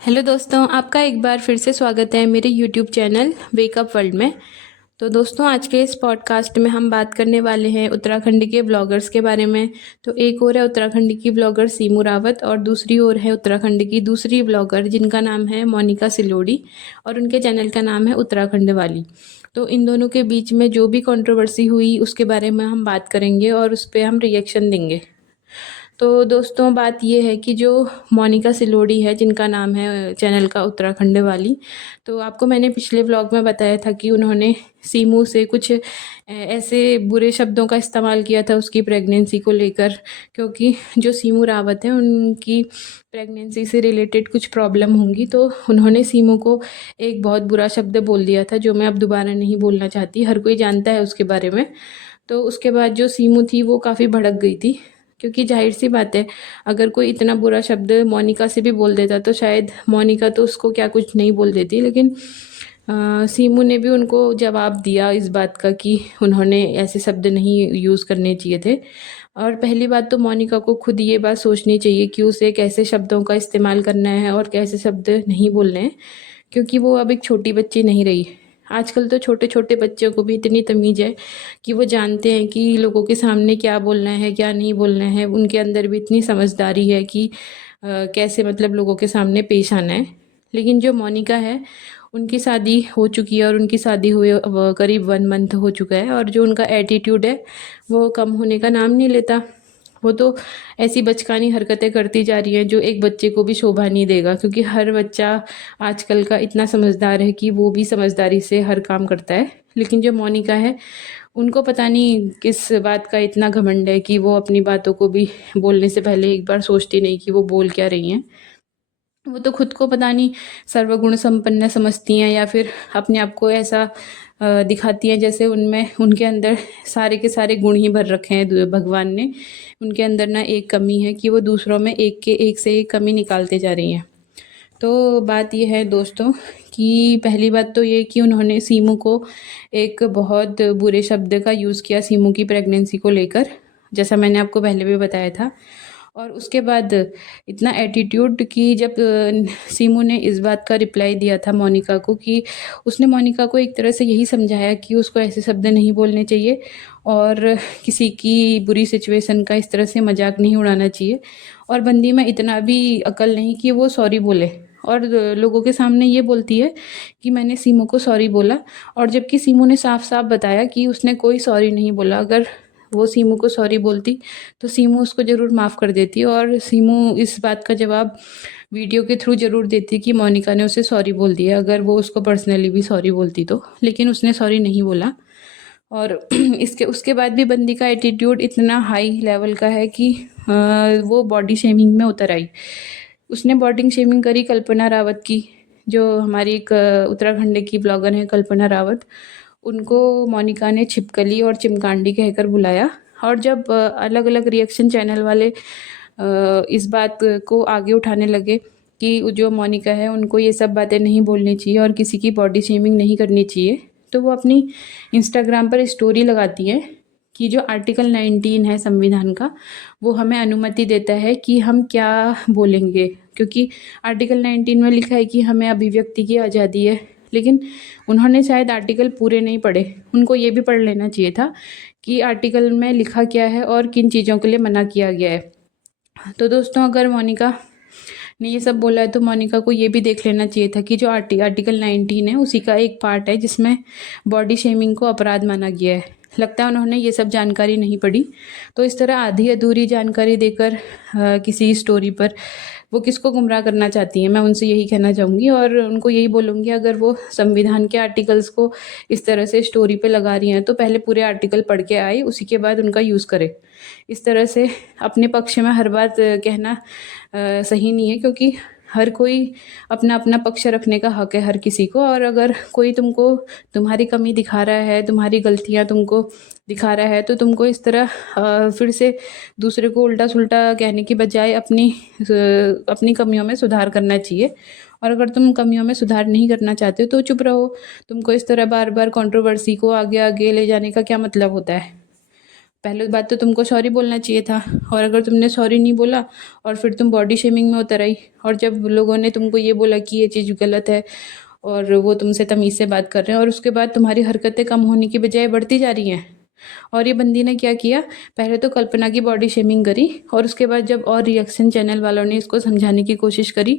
Hello दोस्तों, आपका एक बार फिर से स्वागत है मेरे यूट्यूब चैनल वेकअप वर्ल्ड में। तो दोस्तों, आज के इस पॉडकास्ट में हम बात करने वाले हैं उत्तराखंड के ब्लॉगर्स के बारे में। तो एक और है उत्तराखंड की ब्लॉगर सीमू रावत और दूसरी ओर है उत्तराखंड की दूसरी ब्लॉगर जिनका नाम है मोनिका सिलोड़ी और उनके चैनल का नाम है उत्तराखंड वाली। तो इन दोनों के बीच में जो भी कंट्रोवर्सी हुई उसके बारे में हम बात करेंगे और उस पर हम रिएक्शन देंगे। तो दोस्तों, बात ये है कि जो मोनिका सिलोड़ी है जिनका नाम है चैनल का उत्तराखंड वाली, तो आपको मैंने पिछले व्लॉग में बताया था कि उन्होंने सीमू से कुछ ऐसे बुरे शब्दों का इस्तेमाल किया था उसकी प्रेगनेंसी को लेकर, क्योंकि जो सीमू रावत है उनकी प्रेगनेंसी से रिलेटेड कुछ प्रॉब्लम होंगी। तो उन्होंने सीमू को एक बहुत बुरा शब्द बोल दिया था जो मैं अब दोबारा नहीं बोलना चाहती, हर कोई जानता है उसके बारे में। तो उसके बाद जो सीमू थी वो काफ़ी भड़क गई थी, क्योंकि जाहिर सी बात है, अगर कोई इतना बुरा शब्द मोनिका से भी बोल देता तो शायद मोनिका तो उसको क्या कुछ नहीं बोल देती, लेकिन सीमू ने भी उनको जवाब दिया इस बात का कि उन्होंने ऐसे शब्द नहीं यूज़ करने चाहिए थे। और पहली बात तो मोनिका को खुद ये बात सोचनी चाहिए कि उसे कैसे शब्दों का इस्तेमाल करना है और कैसे शब्द नहीं बोलने हैं, क्योंकि वो अब एक छोटी बच्ची नहीं रही। आजकल तो छोटे छोटे बच्चों को भी इतनी तमीज़ है कि वो जानते हैं कि लोगों के सामने क्या बोलना है क्या नहीं बोलना है। उनके अंदर भी इतनी समझदारी है कि कैसे मतलब लोगों के सामने पेश आना है। लेकिन जो मोनिका है, उनकी शादी हो चुकी है और उनकी शादी हुए करीब 1 मंथ हो चुका है, और जो उनका एटीट्यूड है वो कम होने का नाम नहीं लेता। वो तो ऐसी बचकानी हरकतें करती जा रही हैं जो एक बच्चे को भी शोभा नहीं देगा, क्योंकि हर बच्चा आजकल का इतना समझदार है कि वो भी समझदारी से हर काम करता है। लेकिन जो मोनिका है, उनको पता नहीं किस बात का इतना घमंड है कि वो अपनी बातों को भी बोलने से पहले एक बार सोचती नहीं कि वो बोल क्या रही हैं। वो तो खुद को पता नहीं सर्वगुण संपन्न समझती हैं, या फिर अपने आप को ऐसा दिखाती हैं जैसे उनमें उनके अंदर सारे के सारे गुण ही भर रखे हैं भगवान ने। उनके अंदर ना एक कमी है कि वो दूसरों में एक से एक कमी निकालते जा रही हैं। तो बात ये है दोस्तों कि पहली बात तो ये कि उन्होंने सीमू को एक बहुत बुरे शब्द का यूज़ किया सीमू की प्रेगनेंसी को लेकर, जैसा मैंने आपको पहले भी बताया था। और उसके बाद इतना एटीट्यूड कि जब सीमू ने इस बात का रिप्लाई दिया था मोनिका को, कि उसने मोनिका को एक तरह से यही समझाया कि उसको ऐसे शब्द नहीं बोलने चाहिए और किसी की बुरी सिचुएशन का इस तरह से मजाक नहीं उड़ाना चाहिए, और बंदी में इतना भी अकल नहीं कि वो सॉरी बोले। और लोगों के सामने ये बोलती है कि मैंने सीमू को सॉरी बोला, और जबकि सीमू ने साफ साफ बताया कि उसने कोई सॉरी नहीं बोला। अगर वो सीमू को सॉरी बोलती तो सीमू उसको ज़रूर माफ़ कर देती, और सीमू इस बात का जवाब वीडियो के थ्रू ज़रूर देती कि मोनिका ने उसे सॉरी बोल दिया, अगर वो उसको पर्सनली भी सॉरी बोलती तो। लेकिन उसने सॉरी नहीं बोला। और इसके उसके बाद भी बंदी का एटीट्यूड इतना हाई लेवल का है कि वो बॉडी शेमिंग में उतर आई। उसने बॉडी शेमिंग करी कल्पना रावत की, जो हमारी एक उत्तराखंड की ब्लॉगर हैं कल्पना रावत। उनको मोनिका ने छिपकली और चिमकांडी कहकर बुलाया। और जब अलग अलग रिएक्शन चैनल वाले इस बात को आगे उठाने लगे कि जो मोनिका है उनको ये सब बातें नहीं बोलनी चाहिए और किसी की बॉडी शेमिंग नहीं करनी चाहिए, तो वो अपनी इंस्टाग्राम पर स्टोरी लगाती हैं कि जो आर्टिकल 19 है संविधान का, वो हमें अनुमति देता है कि हम क्या बोलेंगे, क्योंकि आर्टिकल 19 में लिखा है कि हमें अभिव्यक्ति की आज़ादी है। लेकिन उन्होंने शायद आर्टिकल पूरे नहीं पढ़े, उनको ये भी पढ़ लेना चाहिए था कि आर्टिकल में लिखा क्या है और किन चीज़ों के लिए मना किया गया है। तो दोस्तों, अगर मोनिका ने ये सब बोला है तो मोनिका को ये भी देख लेना चाहिए था कि जो आर्टिकल 19 है उसी का एक पार्ट है जिसमें बॉडी शेमिंग को अपराध माना गया है। लगता है उन्होंने ये सब जानकारी नहीं पढ़ी। तो इस तरह आधी अधूरी जानकारी देकर किसी स्टोरी पर वो किसको गुमराह करना चाहती हैं, मैं उनसे यही कहना चाहूँगी। और उनको यही बोलूँगी, अगर वो संविधान के आर्टिकल्स को इस तरह से स्टोरी पे लगा रही हैं तो पहले पूरे आर्टिकल पढ़ के आए, उसी के बाद उनका यूज़ करें। इस तरह से अपने पक्ष में हर बात कहना सही नहीं है, क्योंकि हर कोई अपना अपना पक्ष रखने का हक है हर किसी को। और अगर कोई तुमको तुम्हारी कमी दिखा रहा है, तुम्हारी गलतियां तुमको दिखा रहा है, तो तुमको इस तरह फिर से दूसरे को उल्टा सुल्टा कहने की बजाय अपनी कमियों में सुधार करना चाहिए। और अगर तुम कमियों में सुधार नहीं करना चाहते हो तो चुप रहो। तुमको इस तरह बार बार कंट्रोवर्सी को आगे आगे ले जाने का क्या मतलब होता है। पहले बात तो तुमको सॉरी बोलना चाहिए था, और अगर तुमने सॉरी नहीं बोला और फिर तुम बॉडी शेमिंग में उतर आई, और जब लोगों ने तुमको ये बोला कि ये चीज़ गलत है और वो तुमसे तमीज़ से बात कर रहे हैं, और उसके बाद तुम्हारी हरकतें कम होने की बजाय बढ़ती जा रही हैं। और ये बंदी ने क्या किया, पहले तो कल्पना की बॉडी शेमिंग करी, और उसके बाद जब और रिएक्शन चैनल वालों ने इसको समझाने की कोशिश करी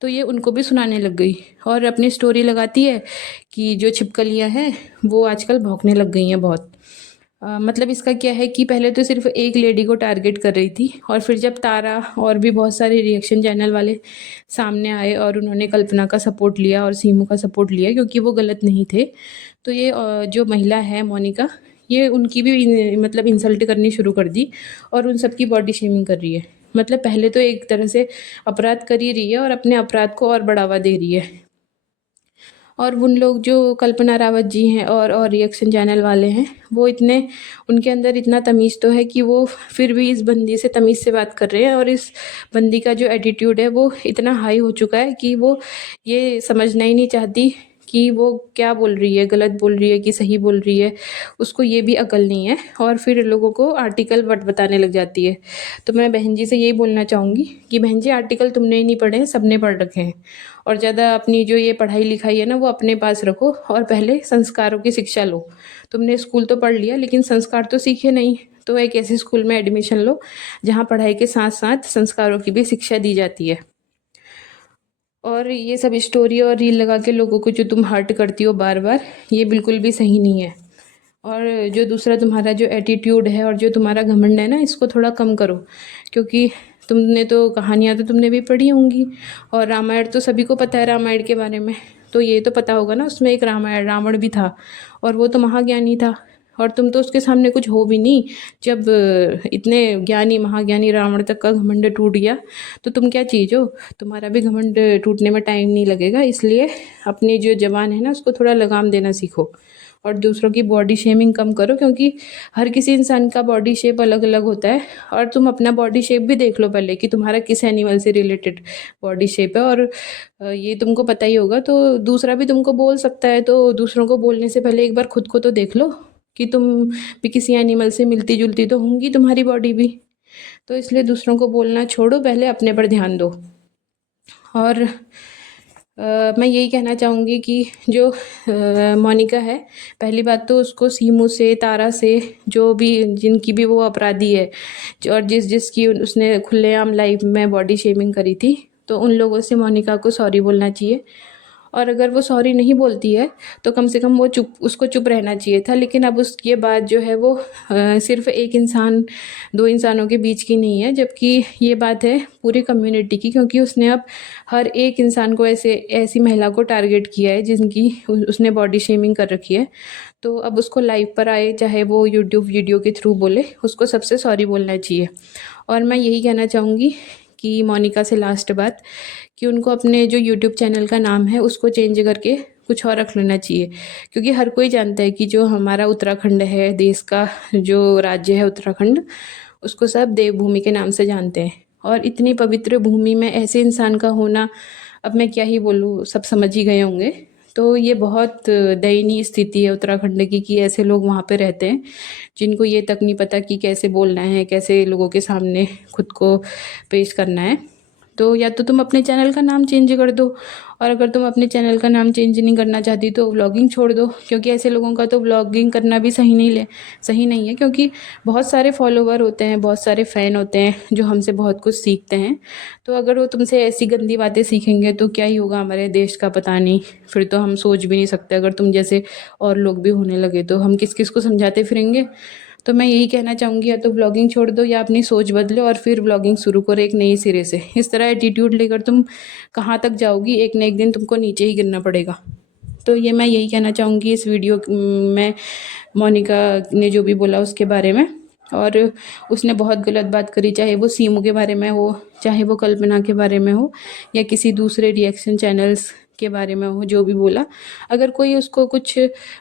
तो ये उनको भी सुनाने लग गई, और अपनी स्टोरी लगाती है कि जो छिपकलियाँ हैं वो आजकल भौंकने लग गई हैं बहुत। मतलब इसका क्या है कि पहले तो सिर्फ एक लेडी को टारगेट कर रही थी, और फिर जब तारा और भी बहुत सारे रिएक्शन चैनल वाले सामने आए और उन्होंने कल्पना का सपोर्ट लिया और सीमू का सपोर्ट लिया क्योंकि वो गलत नहीं थे, तो ये जो महिला है मोनिका, ये उनकी भी मतलब इंसल्ट करनी शुरू कर दी और उन सबकी बॉडी शेमिंग कर रही है। मतलब पहले तो एक तरह से अपराध कर ही रही है और अपने अपराध को और बढ़ावा दे रही है। और उन लोग जो कल्पना रावत जी हैं और रिएक्शन चैनल वाले हैं, वो इतने, उनके अंदर इतना तमीज़ तो है कि वो फिर भी इस बंदी से तमीज़ से बात कर रहे हैं, और इस बंदी का जो एटीट्यूड है वो इतना हाई हो चुका है कि वो ये समझना ही नहीं चाहती कि वो क्या बोल रही है, गलत बोल रही है कि सही बोल रही है, उसको ये भी अकल नहीं है, और फिर लोगों को आर्टिकल वट बताने लग जाती है। तो मैं बहन जी से यही बोलना चाहूँगी कि बहन जी, आर्टिकल तुमने ही नहीं पढ़े हैं, सबने पढ़ रखे हैं, और ज़्यादा अपनी जो ये पढ़ाई लिखाई है ना वो अपने पास रखो, और पहले संस्कारों की शिक्षा लो। तुमने स्कूल तो पढ़ लिया लेकिन संस्कार तो सीखे नहीं, तो एक ऐसे स्कूल में एडमिशन लो जहाँ पढ़ाई के साथ साथ संस्कारों की भी शिक्षा दी जाती है। और ये सब स्टोरी और रील लगा के लोगों को जो तुम हर्ट करती हो बार बार, ये बिल्कुल भी सही नहीं है। और जो दूसरा तुम्हारा जो एटीट्यूड है और जो तुम्हारा घमंड है ना, इसको थोड़ा कम करो, क्योंकि तुमने तो कहानियाँ तो तुमने भी पढ़ी होंगी, और रामायण तो सभी को पता है रामायण के बारे में, तो ये तो पता होगा ना उसमें एक रामायण रावण भी था, और वो तो महाज्ञानी था, और तुम तो उसके सामने कुछ हो भी नहीं। जब इतने ज्ञानी महाज्ञानी रावण तक का घमंड टूट गया, तो तुम क्या चीज़ हो, तुम्हारा भी घमंड टूटने में टाइम नहीं लगेगा। इसलिए अपनी जो जबान है ना उसको थोड़ा लगाम देना सीखो, और दूसरों की बॉडी शेमिंग कम करो, क्योंकि हर किसी इंसान का बॉडी शेप अलग अलग होता है, और तुम अपना बॉडी शेप भी देख लो पहले कि तुम्हारा किस एनिमल से रिलेटेड बॉडी शेप है, और ये तुमको पता ही होगा, तो दूसरा भी तुमको बोल सकता है, तो दूसरों को बोलने से पहले एक बार खुद को तो देख लो कि तुम भी किसी एनिमल से मिलती जुलती तो होंगी तुम्हारी बॉडी भी। तो इसलिए दूसरों को बोलना छोड़ो, पहले अपने पर ध्यान दो। और मैं यही कहना चाहूँगी कि जो मोनिका है, पहली बात तो उसको सीमू से, तारा से, जो भी जिनकी भी वो अपराधी है, और जिसकी उसने खुलेआम लाइव में बॉडी शेमिंग करी थी, तो उन लोगों से मोनिका को सॉरी बोलना चाहिए। और अगर वो सॉरी नहीं बोलती है तो कम से कम वो उसको चुप रहना चाहिए था। लेकिन अब उसके बाद जो है वो सिर्फ एक इंसान, दो इंसानों के बीच की नहीं है, जबकि ये बात है पूरी कम्युनिटी की, क्योंकि उसने अब हर एक इंसान को ऐसी महिला को टारगेट किया है जिनकी उसने बॉडी शेमिंग कर रखी है। तो अब उसको लाइव पर आए, चाहे वो यूट्यूब वीडियो के थ्रू बोले, उसको सबसे सॉरी बोलना चाहिए। और मैं यही कहना चाहूँगी कि मोनिका से लास्ट बात, कि उनको अपने जो यूट्यूब चैनल का नाम है उसको चेंज करके कुछ और रख लेना चाहिए, क्योंकि हर कोई जानता है कि जो हमारा उत्तराखंड है, देश का जो राज्य है उत्तराखंड, उसको सब देवभूमि के नाम से जानते हैं, और इतनी पवित्र भूमि में ऐसे इंसान का होना, अब मैं क्या ही बोलूँ, सब समझ ही गए होंगे। तो ये बहुत दयनीय स्थिति है उत्तराखंड की, कि ऐसे लोग वहाँ पे रहते हैं जिनको ये तक नहीं पता कि कैसे बोलना है, कैसे लोगों के सामने खुद को पेश करना है। तो या तो तुम अपने चैनल का नाम चेंज कर दो, और अगर तुम अपने चैनल का नाम चेंज नहीं करना चाहती तो व्लॉगिंग छोड़ दो, क्योंकि ऐसे लोगों का तो व्लॉगिंग करना भी सही नहीं है, क्योंकि बहुत सारे फॉलोवर होते हैं, बहुत सारे फ़ैन होते हैं जो हमसे बहुत कुछ सीखते हैं। तो अगर वो तुमसे ऐसी गंदी बातें सीखेंगे तो क्या ही होगा हमारे देश का पता नहीं, फिर तो हम सोच भी नहीं सकते। अगर तुम जैसे और लोग भी होने लगे तो हम किस किस को समझाते फिरेंगे। तो मैं यही कहना चाहूँगी, या तो ब्लॉगिंग छोड़ दो या अपनी सोच बदलो और फिर ब्लॉगिंग शुरू करो एक नई सिरे से। इस तरह एटीट्यूड लेकर तुम कहाँ तक जाओगी, एक न एक दिन तुमको नीचे ही गिरना पड़ेगा। तो ये मैं यही कहना चाहूँगी इस वीडियो में, मोनिका ने जो भी बोला उसके बारे में। और उसने बहुत गलत बात करी, चाहे वो सीमू के बारे में हो, चाहे वो कल्पना के बारे में हो, या किसी दूसरे रिएक्शन चैनल्स के बारे में हो, जो भी बोला। अगर कोई उसको कुछ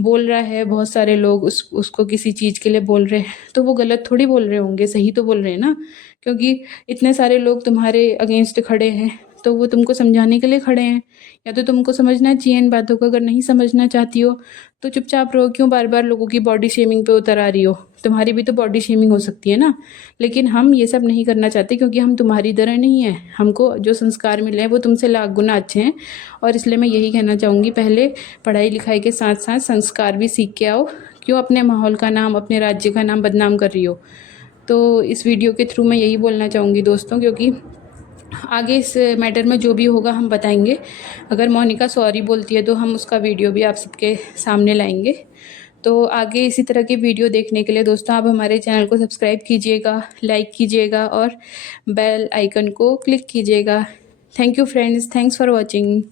बोल रहा है, बहुत सारे लोग उसको किसी चीज़ के लिए बोल रहे हैं, तो वो गलत थोड़ी बोल रहे होंगे, सही तो बोल रहे हैं ना, क्योंकि इतने सारे लोग तुम्हारे अगेंस्ट खड़े हैं। तो वो तुमको समझाने के लिए खड़े हैं, या तो तुमको समझना चाहिए इन बातों को। अगर नहीं समझना चाहती हो तो चुपचाप रहो। क्यों बार बार लोगों की बॉडी शेमिंग पे उतर आ रही हो? तुम्हारी भी तो बॉडी शेमिंग हो सकती है ना। लेकिन हम ये सब नहीं करना चाहते, क्योंकि हम तुम्हारी तरह नहीं हैं। हमको जो संस्कार मिले हैं वो तुमसे लाख गुना अच्छे हैं। और इसलिए मैं यही कहना चाहूँगी, पहले पढ़ाई लिखाई के साथ साथ संस्कार भी सीख के आओ। क्यों अपने माहौल का नाम, अपने राज्य का नाम बदनाम कर रही हो? तो इस वीडियो के थ्रू मैं यही बोलना चाहूँगी दोस्तों, क्योंकि आगे इस मैटर में जो भी होगा हम बताएंगे। अगर मोनिका सॉरी बोलती है तो हम उसका वीडियो भी आप सबके सामने लाएंगे। तो आगे इसी तरह की वीडियो देखने के लिए दोस्तों आप हमारे चैनल को सब्सक्राइब कीजिएगा, लाइक कीजिएगा और बेल आइकन को क्लिक कीजिएगा। Thank you friends, thanks for watching.